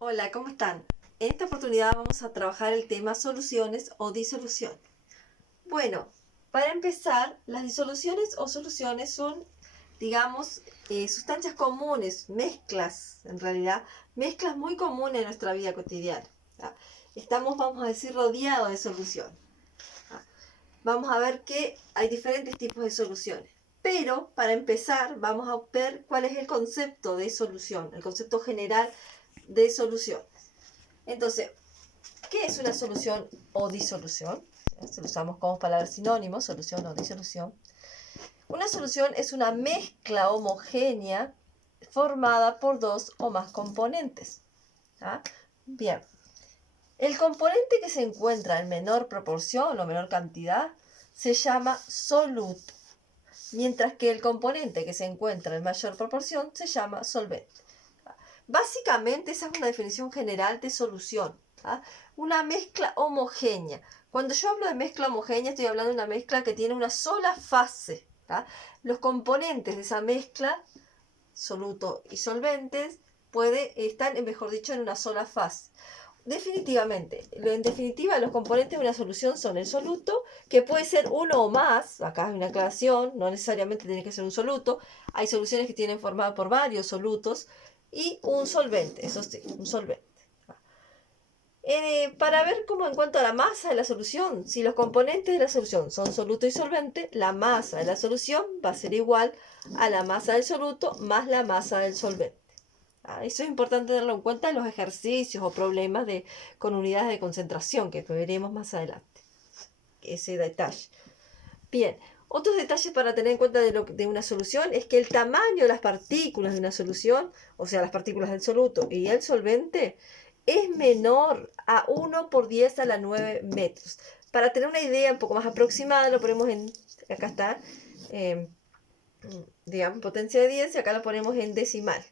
Hola, ¿cómo están? En esta oportunidad vamos a trabajar el tema soluciones o disolución. Bueno, para empezar, las disoluciones o soluciones son, digamos, sustancias comunes, mezclas, en realidad, mezclas muy comunes en nuestra vida cotidiana. ¿Ya? Estamos, vamos a decir, rodeados de soluciones. ¿Ya? Vamos a ver que hay diferentes tipos de soluciones. Pero para empezar, vamos a ver cuál es el concepto de solución, el concepto general de solución. Entonces, ¿qué es una solución o disolución? Si lo usamos como palabras sinónimos, solución o disolución. Una solución es una mezcla homogénea formada por dos o más componentes. ¿Ah? Bien, el componente que se encuentra en menor proporción o menor cantidad se llama soluto, mientras que el componente que se encuentra en mayor proporción se llama solvente. Básicamente esa es una definición general de solución. ¿Ah? Una mezcla homogénea. Cuando yo hablo de mezcla homogénea estoy hablando de una mezcla que tiene una sola fase. ¿Ah? Los componentes de esa mezcla, soluto y solventes, están, mejor dicho, en una sola fase. Definitivamente, en definitiva, los componentes de una solución son el soluto, que puede ser uno o más, acá hay una aclaración, no necesariamente tiene que ser un soluto, hay soluciones que tienen formada por varios solutos, y un solvente, eso sí, un solvente. Para ver cómo en cuanto a la masa de la solución, si los componentes de la solución son soluto y solvente, la masa de la solución va a ser igual a la masa del soluto más la masa del solvente. Eso es importante tenerlo en cuenta en los ejercicios o problemas con unidades de concentración que veremos más adelante. Ese detalle. Bien, otros detalles para tener en cuenta de una solución es que el tamaño de las partículas de una solución, o sea, las partículas del soluto y el solvente, es menor a 1 por 10 a la 9 metros. Para tener una idea un poco más aproximada, lo ponemos acá está, eh, digamos, potencia de 10 y acá lo ponemos en decimal.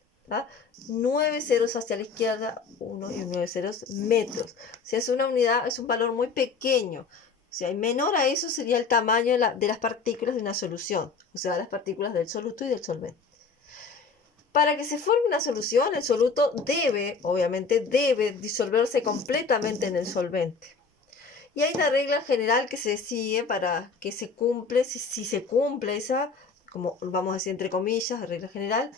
9 ceros hacia la izquierda, 1 y 9 ceros metros. O sea, es una unidad, es un valor muy pequeño. O sea, menor a eso sería el tamaño de las partículas de una solución, o sea, las partículas del soluto y del solvente. Para que se forme una solución, el soluto obviamente, debe disolverse completamente en el solvente. Y hay una regla general que se sigue para que se cumple, si se cumple esa, como vamos a decir entre comillas, regla general,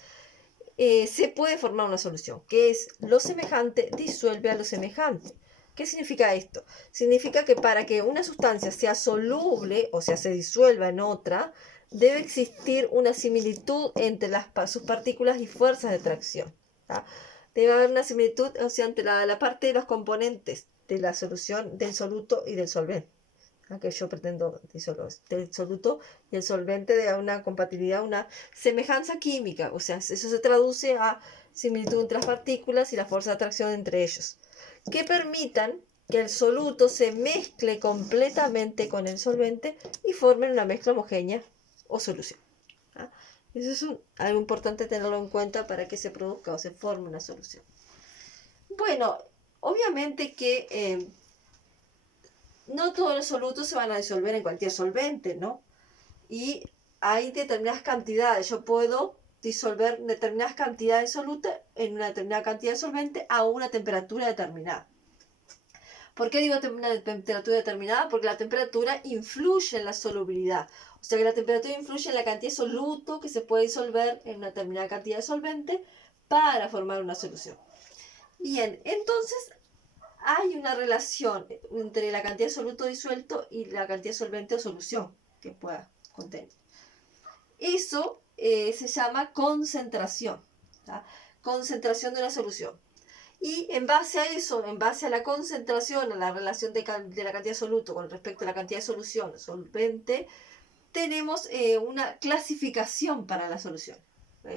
se puede formar una solución, que es lo semejante disuelve a lo semejante. ¿Qué significa esto? Significa que para que una sustancia sea soluble, o sea, se disuelva en otra, debe existir una similitud entre sus partículas y fuerzas de tracción. ¿Tá? Debe haber una similitud, o sea, entre la parte de los componentes de la solución del soluto y del solvente. Que yo pretendo disolver del soluto y el solvente de una compatibilidad, una semejanza química, o sea, eso se traduce a similitud entre las partículas y la fuerza de atracción entre ellos, que permitan que el soluto se mezcle completamente con el solvente y formen una mezcla homogénea o solución. ¿Ah? Eso es algo importante tenerlo en cuenta para que se produzca o se forme una solución. Bueno, obviamente que no todos los solutos se van a disolver en cualquier solvente, ¿no? Y hay determinadas cantidades. Yo puedo disolver determinadas cantidades de soluto en una determinada cantidad de solvente a una temperatura determinada. ¿Por qué digo una temperatura determinada? Porque la temperatura influye en la solubilidad. O sea que la temperatura influye en la cantidad de soluto que se puede disolver en una determinada cantidad de solvente para formar una solución. Bien, entonces hay una relación entre la cantidad de soluto disuelto y la cantidad de solvente o solución que pueda contener. Eso se llama concentración. ¿Tá? Concentración de una solución. Y en base a eso, en base a la concentración, a la relación de la cantidad de soluto con respecto a la cantidad de solución solvente, tenemos una clasificación para la solución.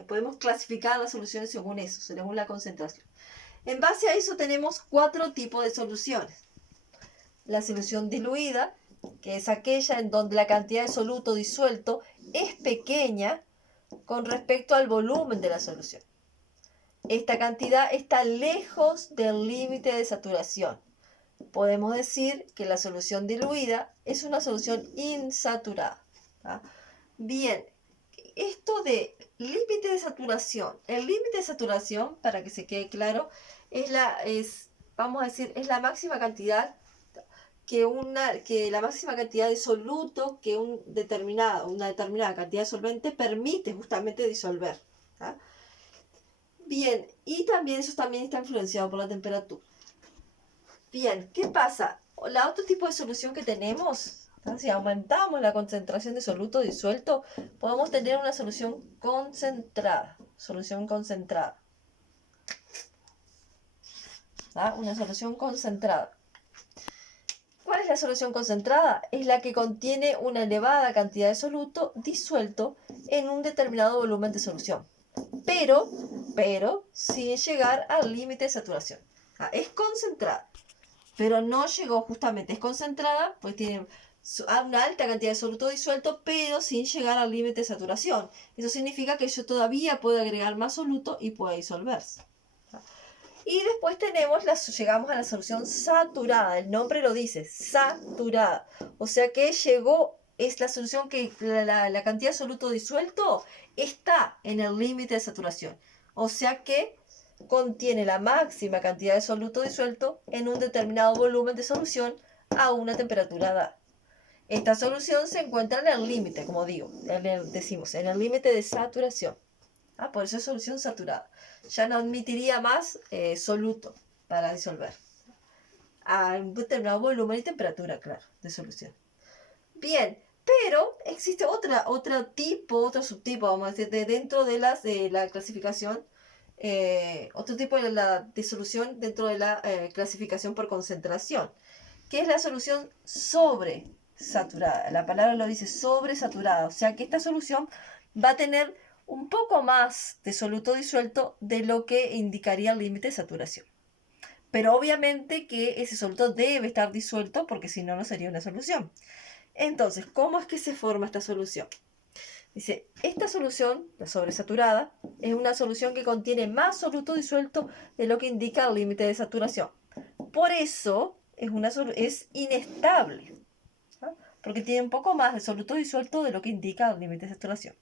Podemos clasificar las soluciones según eso, según la concentración. En base a eso tenemos 4 tipos de soluciones. La solución diluida, que es aquella en donde la cantidad de soluto disuelto es pequeña con respecto al volumen de la solución. Esta cantidad está lejos del límite de saturación. Podemos decir que la solución diluida es una solución insaturada. ¿Tá? Bien, esto de límite de saturación. El límite de saturación, para que se quede claro, vamos a decir, es la máxima cantidad la máxima cantidad de soluto que una determinada cantidad de solvente permite justamente disolver. ¿Tá? Bien, y también eso también está influenciado por la temperatura. Bien, ¿qué pasa? La otro tipo de solución que tenemos, ¿tá? Si aumentamos la concentración de soluto disuelto, podemos tener una solución concentrada. Solución concentrada. ¿Tá? Una solución concentrada. ¿Cuál es la solución concentrada? Es la que contiene una elevada cantidad de soluto disuelto en un determinado volumen de solución, pero sin llegar al límite de saturación. Es concentrada, pero no llegó justamente, es concentrada, pues tiene una alta cantidad de soluto disuelto, pero sin llegar al límite de saturación. Eso significa que yo todavía puedo agregar más soluto y puede disolverse. Y después llegamos a la solución saturada, el nombre lo dice, saturada. O sea que es la solución que la cantidad de soluto disuelto está en el límite de saturación. O sea que contiene la máxima cantidad de soluto disuelto en un determinado volumen de solución a una temperatura dada. Esta solución se encuentra en el límite, como digo, decimos, en el límite de saturación. Por eso es solución saturada. Ya no admitiría más soluto para disolver. A un determinado volumen y temperatura, claro, de solución. Bien, pero existe otro subtipo, vamos a decir, dentro de la clasificación, otro tipo de solución dentro de la clasificación por concentración, que es la solución sobresaturada. La palabra lo dice, sobresaturada. O sea que esta solución va a tener un poco más de soluto disuelto de lo que indicaría el límite de saturación. Pero obviamente que ese soluto debe estar disuelto porque si no, no sería una solución. Entonces, ¿cómo es que se forma esta solución? Dice, esta solución, la sobresaturada, es una solución que contiene más soluto disuelto de lo que indica el límite de saturación. Por eso es inestable, ¿no? Porque tiene un poco más de soluto disuelto de lo que indica el límite de saturación.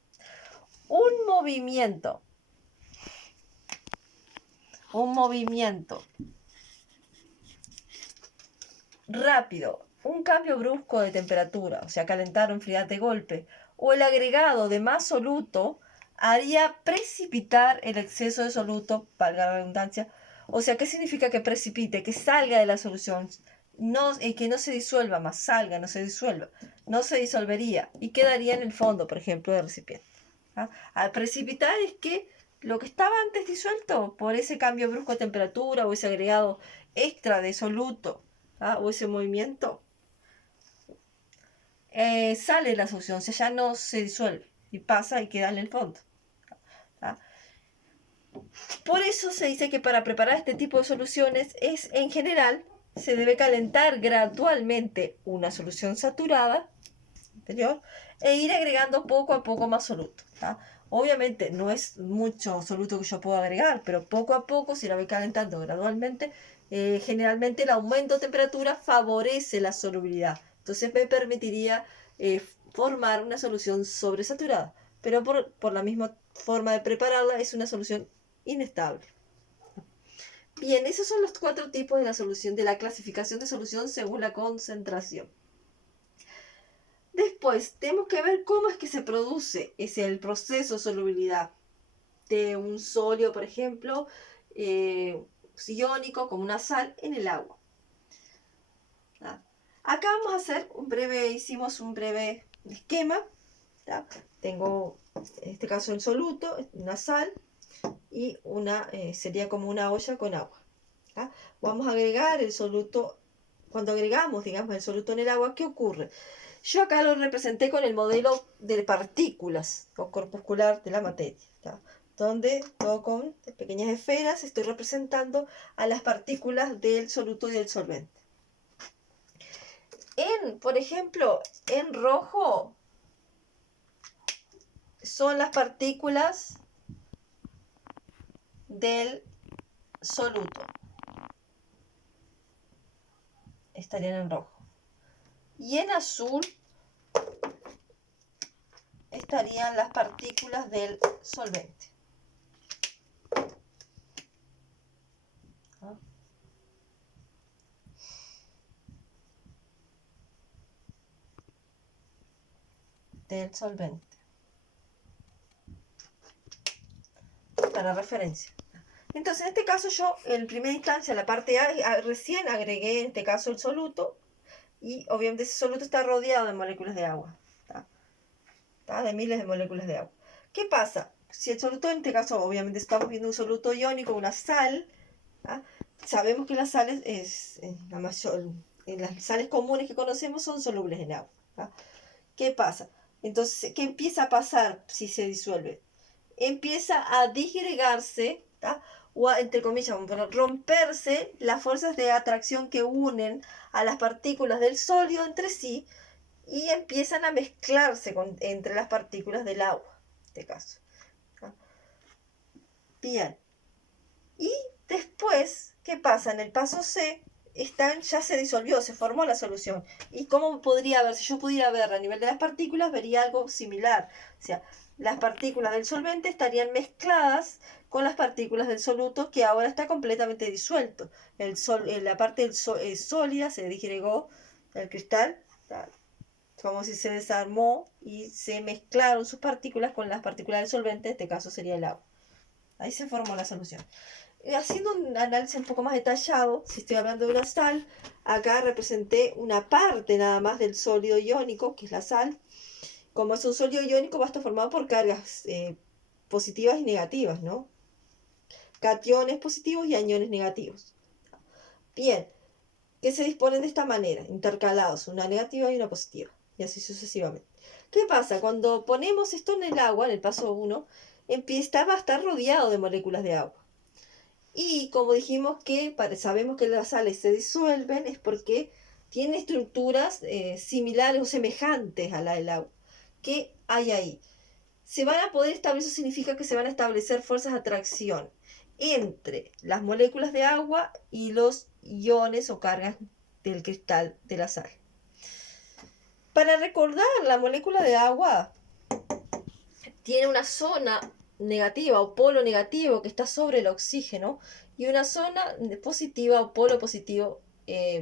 Un movimiento rápido, un cambio brusco de temperatura, o sea, calentar o enfriar de golpe, o el agregado de más soluto haría precipitar el exceso de soluto, valga la redundancia. O sea, ¿qué significa que precipite? Que salga de la solución, que no se disuelva más, salga, no se disuelva, no se disolvería y quedaría en el fondo, por ejemplo, del recipiente. Al precipitar es que lo que estaba antes disuelto por ese cambio brusco de temperatura o ese agregado extra de soluto o ese movimiento sale de la solución, o sea, ya no se disuelve y pasa y queda en el fondo. Por eso se dice que para preparar este tipo de soluciones en general se debe calentar gradualmente una solución saturada anterior e ir agregando poco a poco más soluto. Obviamente no es mucho soluto que yo puedo agregar, pero poco a poco, si la voy calentando gradualmente, generalmente el aumento de temperatura favorece la solubilidad. Entonces me permitiría formar una solución sobresaturada, pero por la misma forma de prepararla es una solución inestable. Bien, esos son los 4 tipos de la solución, de la clasificación de solución según la concentración. Después, tenemos que ver cómo es que se produce el proceso de solubilidad de un sólido, por ejemplo, iónico, como una sal, en el agua. Acá vamos a hacer hicimos un breve esquema. Tengo, en este caso, el soluto, una sal, y sería como una olla con agua. Vamos a agregar el soluto. Cuando agregamos, digamos, el soluto en el agua, ¿qué ocurre? Yo acá lo representé con el modelo de partículas o corpuscular de la materia, donde todo con pequeñas esferas estoy representando a las partículas del soluto y del solvente. Por ejemplo, en rojo son las partículas del soluto. Estarían en rojo. Y en azul estarían las partículas del solvente. ¿Ah? Del solvente. Para referencia. Entonces, en este caso yo, en primera instancia, la parte A, recién agregué, en este caso, el soluto. Y obviamente ese soluto está rodeado de moléculas de agua. ¿Tá? De miles de moléculas de agua. ¿Qué pasa? Si el soluto, en este caso, obviamente estamos viendo un soluto iónico, una sal. ¿Tá? Sabemos que las sales, la mayor, las sales comunes que conocemos son solubles en agua. ¿Tá? ¿Qué pasa? Entonces, ¿qué empieza a pasar si se disuelve? Empieza a disgregarse, ¿tá? O a, entre comillas, romperse las fuerzas de atracción que unen a las partículas del sólido entre sí y empiezan a mezclarse entre las partículas del agua, en este caso. ¿Tá? Bien. Y después, ¿qué pasa? En el paso C, ya se disolvió, se formó la solución. ¿Y cómo podría ver? Si yo pudiera ver a nivel de las partículas, vería algo similar. O sea, las partículas del solvente estarían mezcladas con las partículas del soluto que ahora está completamente disuelto. La parte sólida se disgregó, el cristal, como si se desarmó y se mezclaron sus partículas con las partículas del solvente, en este caso sería el agua. Ahí se formó la solución. Haciendo un análisis un poco más detallado, si estoy hablando de una sal, acá representé una parte nada más del sólido iónico, que es la sal. Como es un sólido iónico, va a estar formado por cargas positivas y negativas, ¿no? Cationes positivos y aniones negativos. Bien, que se disponen de esta manera, intercalados, una negativa y una positiva, y así sucesivamente. ¿Qué pasa? Cuando ponemos esto en el agua, en el paso 1, va a estar rodeado de moléculas de agua. Y como dijimos que sabemos que las sales se disuelven, es porque tienen estructuras similares o semejantes a la del agua. ¿Qué hay ahí? Se van a poder establecer, eso significa que se van a establecer fuerzas de atracción entre las moléculas de agua y los iones o cargas del cristal de la sal. Para recordar, la molécula de agua tiene una zona negativa o polo negativo que está sobre el oxígeno y una zona positiva o polo positivo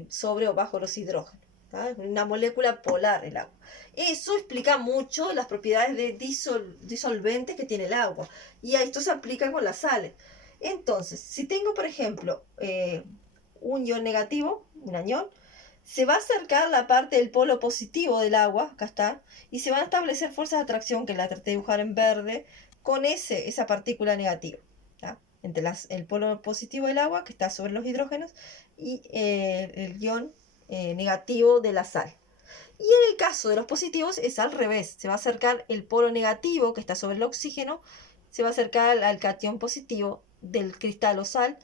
sobre o bajo los hidrógenos. ¿Tá? Una molécula polar el agua. Eso explica mucho las propiedades de disolventes que tiene el agua. Y a esto se aplica con las sales. Entonces, si tengo, por ejemplo, un ion negativo, un anión, se va a acercar la parte del polo positivo del agua, acá está, y se van a establecer fuerzas de atracción, que la traté de dibujar en verde, con esa partícula negativa. ¿Tá? Entre el polo positivo del agua, que está sobre los hidrógenos, y el ion negativo de la sal. Y en el caso de los positivos es al revés, se va a acercar el polo negativo, que está sobre el oxígeno, se va a acercar al catión positivo del cristal o sal,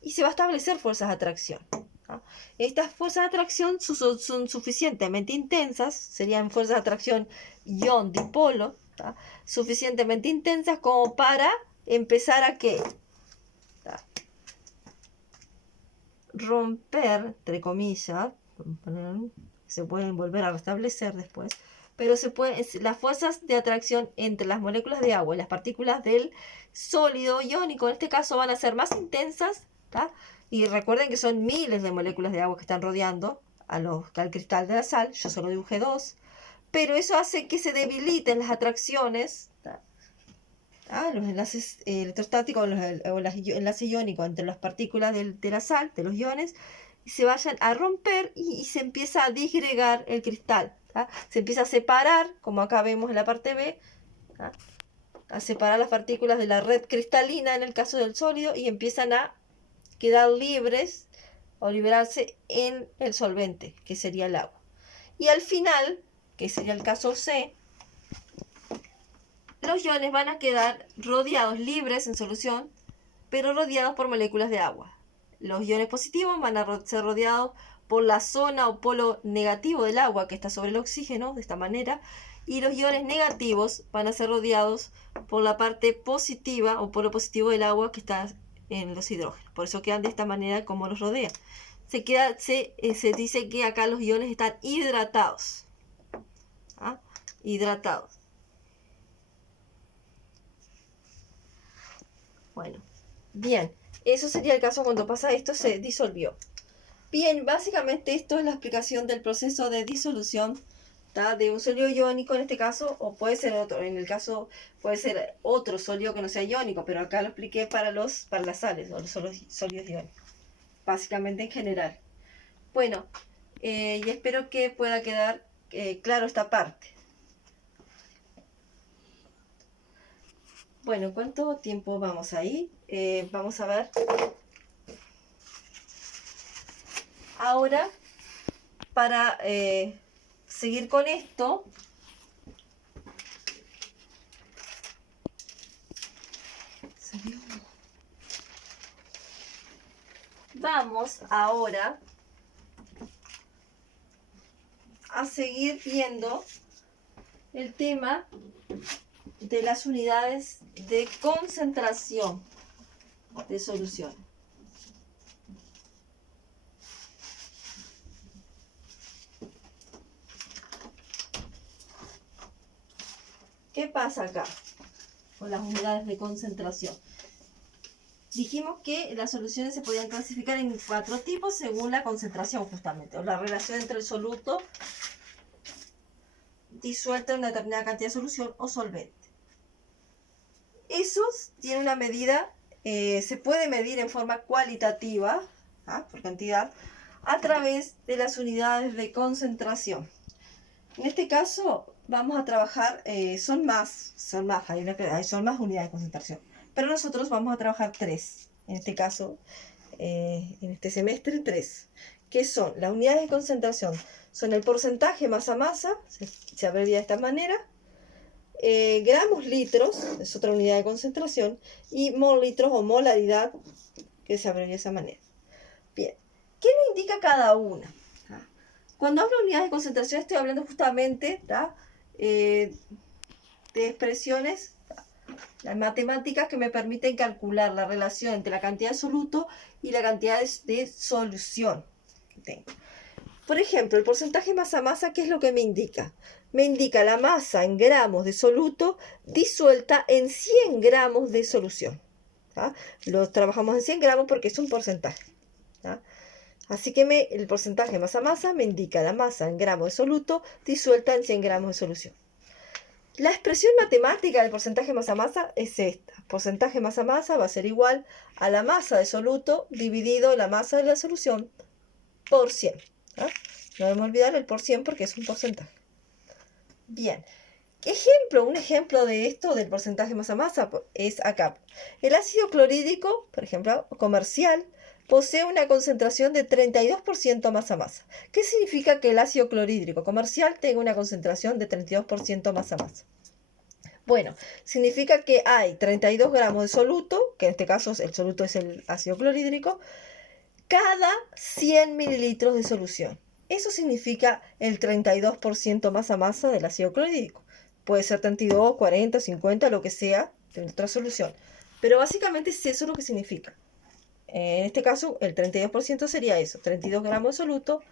y se va a establecer fuerzas de atracción. ¿Ah? Estas fuerzas de atracción son suficientemente intensas, serían fuerzas de atracción ion-dipolo, ¿tá? Suficientemente intensas como para empezar a ¿qué? ¿Tá? Romper, entre comillas, se pueden volver a restablecer después, pero las fuerzas de atracción entre las moléculas de agua y las partículas del sólido iónico, en este caso, van a ser más intensas, ¿tá? Y recuerden que son miles de moléculas de agua que están rodeando al cristal de la sal. Yo solo dibujé 2. Pero eso hace que se debiliten las atracciones, ¿tá? Los enlaces electrostáticos o los enlaces iónicos entre las partículas de la sal, de los iones, y se vayan a romper y se empieza a disgregar el cristal. ¿Tá? Se empieza a separar, como acá vemos en la parte B, ¿tá? A separar las partículas de la red cristalina en el caso del sólido y empiezan a quedar libres o liberarse en el solvente, que sería el agua. Y al final, que sería el caso C, los iones van a quedar rodeados, libres en solución, pero rodeados por moléculas de agua. Los iones positivos van a ser rodeados por la zona o polo negativo del agua que está sobre el oxígeno, de esta manera, y los iones negativos van a ser rodeados por la parte positiva o polo positivo del agua que está en los hidrógenos. Por eso quedan de esta manera como los rodea. Se dice que acá los iones están hidratados. ¿Ah? Hidratados. Bueno, bien, eso sería el caso cuando pasa esto, se disolvió. Bien, básicamente esto es la explicación del proceso de disolución, ¿tá? De un sólido iónico en este caso, o puede ser otro, en el caso puede ser otro sólido que no sea iónico, pero acá lo expliqué para las sales o los sólidos iónicos, básicamente en general. Bueno, y espero que pueda quedar claro esta parte. Bueno, ¿cuánto tiempo vamos ahí? Vamos a ver. Ahora, para seguir con esto, vamos ahora a seguir viendo el tema de las unidades de concentración de solución. ¿Qué pasa acá con las unidades de concentración? Dijimos que las soluciones se podían clasificar en 4 tipos según la concentración, justamente, o la relación entre el soluto disuelto en una determinada cantidad de solución o solvente. Esos tienen una medida, se puede medir en forma cualitativa, por cantidad, a través de las unidades de concentración. En este caso vamos a trabajar, son más unidades de concentración, pero nosotros vamos a trabajar 3, en este caso, en este semestre 3, que son las unidades de concentración, son el porcentaje masa-masa, se abrevia de esta manera, gramos litros, es otra unidad de concentración, y mol litros o molaridad, que se abrevia de esa manera. Bien, ¿qué nos indica cada una? Cuando hablo de unidades de concentración estoy hablando justamente de expresiones las matemáticas que me permiten calcular la relación entre la cantidad de soluto y la cantidad de solución que tengo. Por ejemplo, el porcentaje masa-masa, ¿qué es lo que me indica? Me indica la masa en gramos de soluto disuelta en 100 gramos de solución. Lo trabajamos en 100 gramos porque es un porcentaje. Así que el porcentaje masa-masa me indica la masa en gramos de soluto disuelta en 100 gramos de solución. La expresión matemática del porcentaje masa-masa es esta. Porcentaje masa-masa va a ser igual a la masa de soluto dividido la masa de la solución por 100. No debemos olvidar el por 100 porque es un porcentaje. Bien. Un ejemplo de esto del porcentaje masa-masa es acá. El ácido clorhídrico, por ejemplo, comercial, posee una concentración de 32% masa-masa. ¿Qué significa que el ácido clorhídrico comercial tenga una concentración de 32% masa-masa? Bueno, significa que hay 32 gramos de soluto, que en este caso el soluto es el ácido clorhídrico, cada 100 mililitros de solución. Eso significa el 32% masa-masa del ácido clorhídrico. Puede ser 32, 40, 50, lo que sea de otra solución. Pero básicamente es eso lo que significa. En este caso, el 32% sería eso, 32 gramos de soluto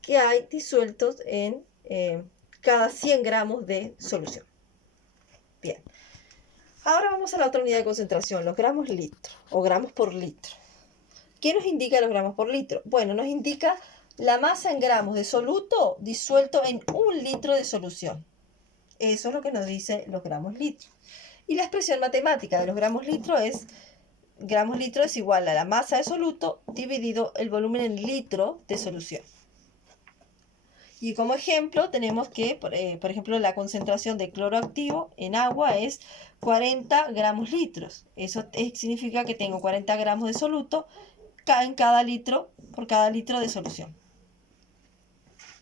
que hay disueltos en cada 100 gramos de solución. Bien. Ahora vamos a la otra unidad de concentración, los gramos litro o gramos por litro. ¿Qué nos indica los gramos por litro? Bueno, nos indica la masa en gramos de soluto disuelto en 1 litro de solución. Eso es lo que nos dice los gramos litro. Y la expresión matemática de los gramos litro es igual a la masa de soluto dividido el volumen en litro de solución. Y como ejemplo tenemos que, por ejemplo, la concentración de cloro activo en agua es 40 gramos litros. Eso significa que tengo 40 gramos de soluto en cada litro, por cada litro de solución.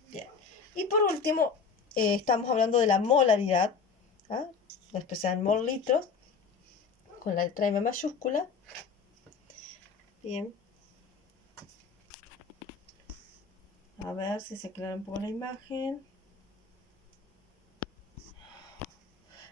Bien. Y por último, estamos hablando de la molaridad, lo expresada en mol litros, con la letra M mayúscula. Bien. A ver si se aclara un poco la imagen.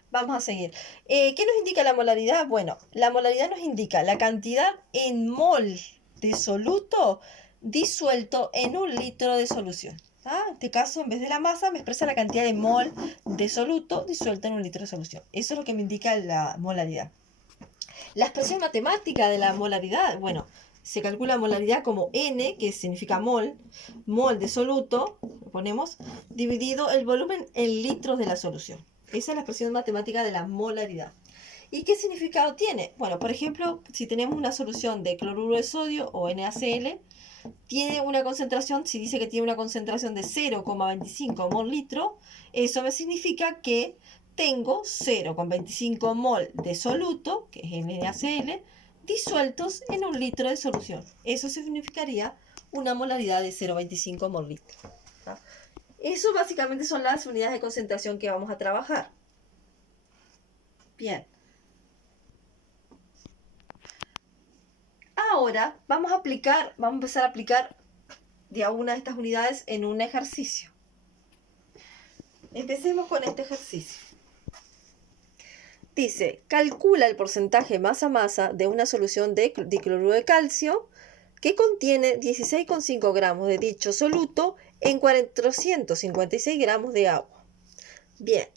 Vamos a seguir. ¿Qué nos indica la molaridad? Bueno, la molaridad nos indica la cantidad en mol de soluto disuelto en 1 litro de solución. En este caso, en vez de la masa, me expresa la cantidad de mol de soluto disuelto en 1 litro de solución. Eso es lo que me indica la molaridad. La expresión matemática de la molaridad, bueno, se calcula molaridad como N, que significa mol, mol de soluto, lo ponemos, dividido el volumen en litros de la solución. Esa es la expresión matemática de la molaridad. ¿Y qué significado tiene? Bueno, por ejemplo, si tenemos una solución de cloruro de sodio o NaCl, tiene una concentración, si dice que tiene una concentración de 0,25 mol litro, eso me significa que tengo 0,25 mol de soluto, que es NaCl, disueltos en un litro de solución. Eso significaría una molaridad de 0,25 mol litro. ¿No? Eso básicamente son las unidades de concentración que vamos a trabajar. Bien. Ahora vamos a empezar a aplicar de alguna de estas unidades en un ejercicio. Empecemos con este ejercicio. Dice, calcula el porcentaje masa-masa de una solución de dicloruro de calcio que contiene 16,5 gramos de dicho soluto en 456 gramos de agua. Bien,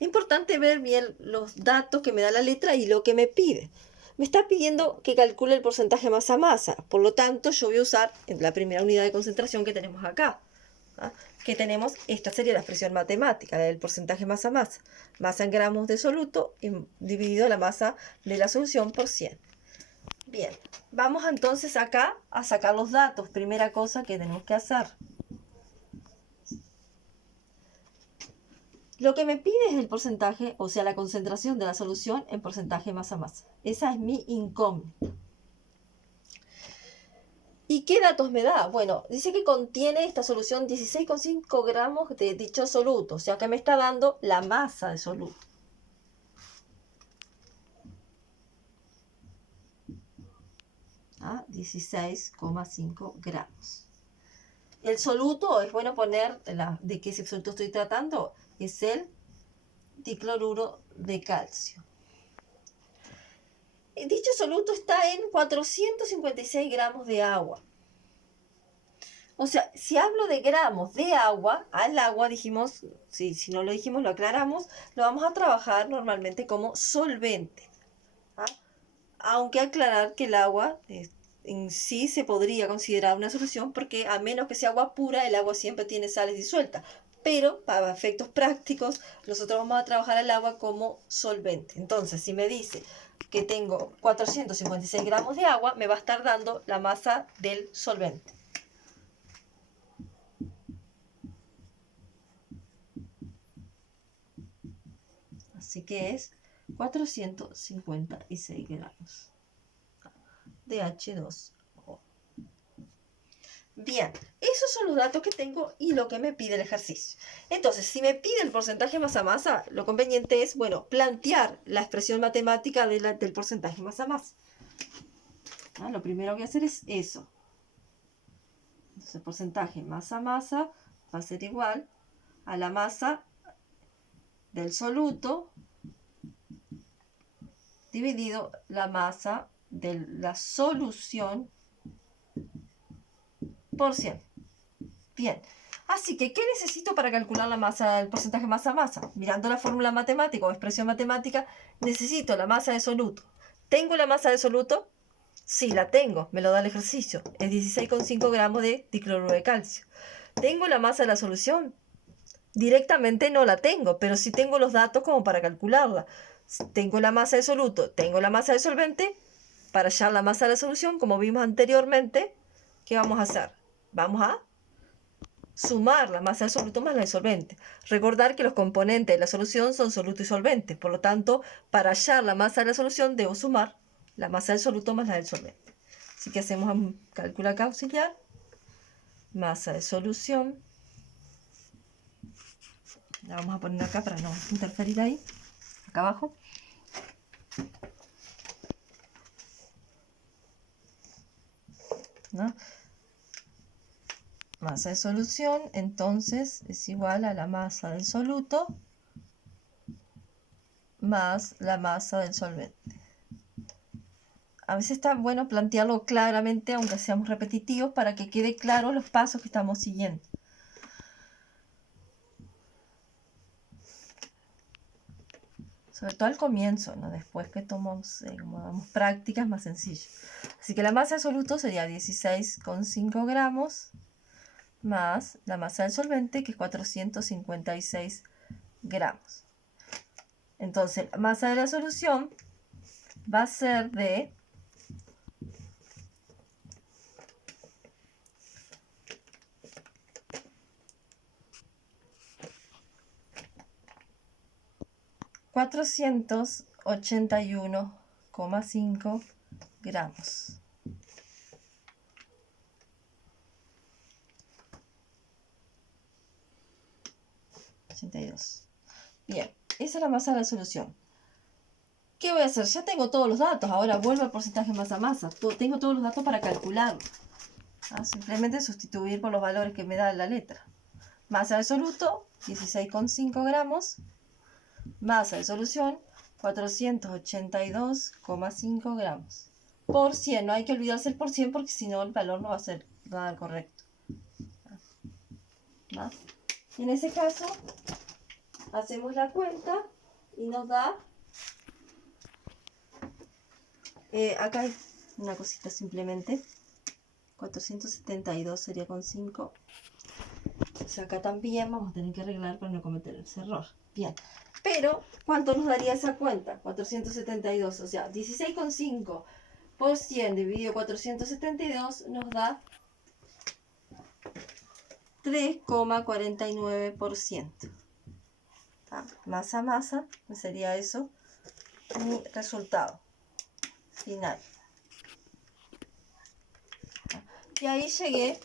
es importante ver bien los datos que me da la letra y lo que me pide. Me está pidiendo que calcule el porcentaje masa-masa, por lo tanto yo voy a usar la primera unidad de concentración que tenemos acá. ¿Ah? Que tenemos, esta sería la expresión matemática del porcentaje masa-masa. Masa en gramos de soluto dividido la masa de la solución por 100. Bien, vamos entonces acá a sacar los datos. Primera cosa que tenemos que hacer. Lo que me pide es el porcentaje, o sea, la concentración de la solución en porcentaje masa-masa. Esa es mi incógnita. ¿Y qué datos me da? Bueno, dice que contiene esta solución 16,5 gramos de dicho soluto, o sea que me está dando la masa de soluto. ¿Ah? 16,5 gramos. El soluto, es bueno poner de qué soluto estoy tratando, es el dicloruro de calcio. Dicho soluto está en 456 gramos de agua. O sea, si hablo de gramos de agua, al agua dijimos, si no lo dijimos, lo aclaramos, lo vamos a trabajar normalmente como solvente. ¿Ah? Aunque aclarar que el agua en sí se podría considerar una solución porque a menos que sea agua pura, el agua siempre tiene sales disueltas. Pero para efectos prácticos, nosotros vamos a trabajar el agua como solvente. Entonces, si me dice que tengo 456 gramos de agua, me va a estar dando la masa del solvente. Así que es 456 gramos de H2O. Bien, esos son los datos que tengo y lo que me pide el ejercicio. Entonces, si me pide el porcentaje masa-masa, lo conveniente es, bueno, plantear la expresión matemática del porcentaje masa-masa. ¿Ah? Lo primero que voy a hacer es eso. Entonces, el porcentaje masa-masa va a ser igual a la masa del soluto dividido la masa de la solución por 100. Bien, así que, ¿qué necesito para calcular la masa, el porcentaje masa-masa? Mirando la fórmula matemática o expresión matemática, necesito la masa de soluto. ¿Tengo la masa de soluto? Sí, la tengo, me lo da el ejercicio. Es 16,5 gramos de dicloruro de calcio. ¿Tengo la masa de la solución? Directamente no la tengo, pero sí tengo los datos como para calcularla. Tengo la masa de soluto, tengo la masa de solvente. Para hallar la masa de la solución, como vimos anteriormente, ¿qué vamos a hacer? Vamos a sumar la masa del soluto más la del solvente. Recordar que los componentes de la solución son soluto y solvente. Por lo tanto, para hallar la masa de la solución, debo sumar la masa del soluto más la del solvente. Así que hacemos un cálculo acá auxiliar. Masa de solución. La vamos a poner acá para no interferir ahí. Acá abajo. ¿No? Masa de solución, entonces, es igual a la masa del soluto más la masa del solvente. A veces está bueno plantearlo claramente, aunque seamos repetitivos, para que quede claro los pasos que estamos siguiendo. Sobre todo al comienzo, ¿no? Después que tomamos, como damos práctica, es más sencillo. Así que la masa del soluto sería 16,5 gramos más la masa del solvente, que es 456 gramos. Entonces, la masa de la solución va a ser de 481,5 gramos. Bien, esa es la masa de la solución. ¿Qué voy a hacer? Ya tengo todos los datos. Ahora vuelvo al porcentaje masa-masa. Tengo todos los datos para calcularlo. Simplemente sustituir por los valores que me da la letra. Masa del soluto, 16,5 gramos. Masa de solución, 482,5 gramos. Por 100, no hay que olvidarse el por 100 porque si no el valor no va a ser nada correcto. ¿Va? En ese caso, hacemos la cuenta y nos da... acá hay una cosita simplemente. 472 sería con 5. Entonces acá también vamos a tener que arreglar para no cometer ese error. Bien. Pero, ¿cuánto nos daría esa cuenta? 472, o sea, 16,5 por 100 dividido 472 nos da 3,49%. Masa a masa, sería eso mi resultado final. Y ahí llegué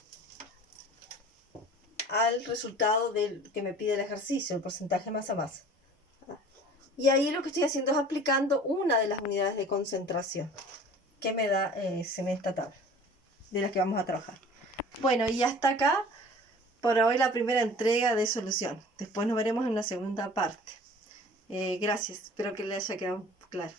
al resultado que me pide el ejercicio, el porcentaje masa a masa. Y ahí lo que estoy haciendo es aplicando una de las unidades de concentración que me da en esta tabla, de las que vamos a trabajar. Bueno, y hasta acá, por hoy, la primera entrega de solución. Después nos veremos en la segunda parte. Gracias, espero que les haya quedado claro.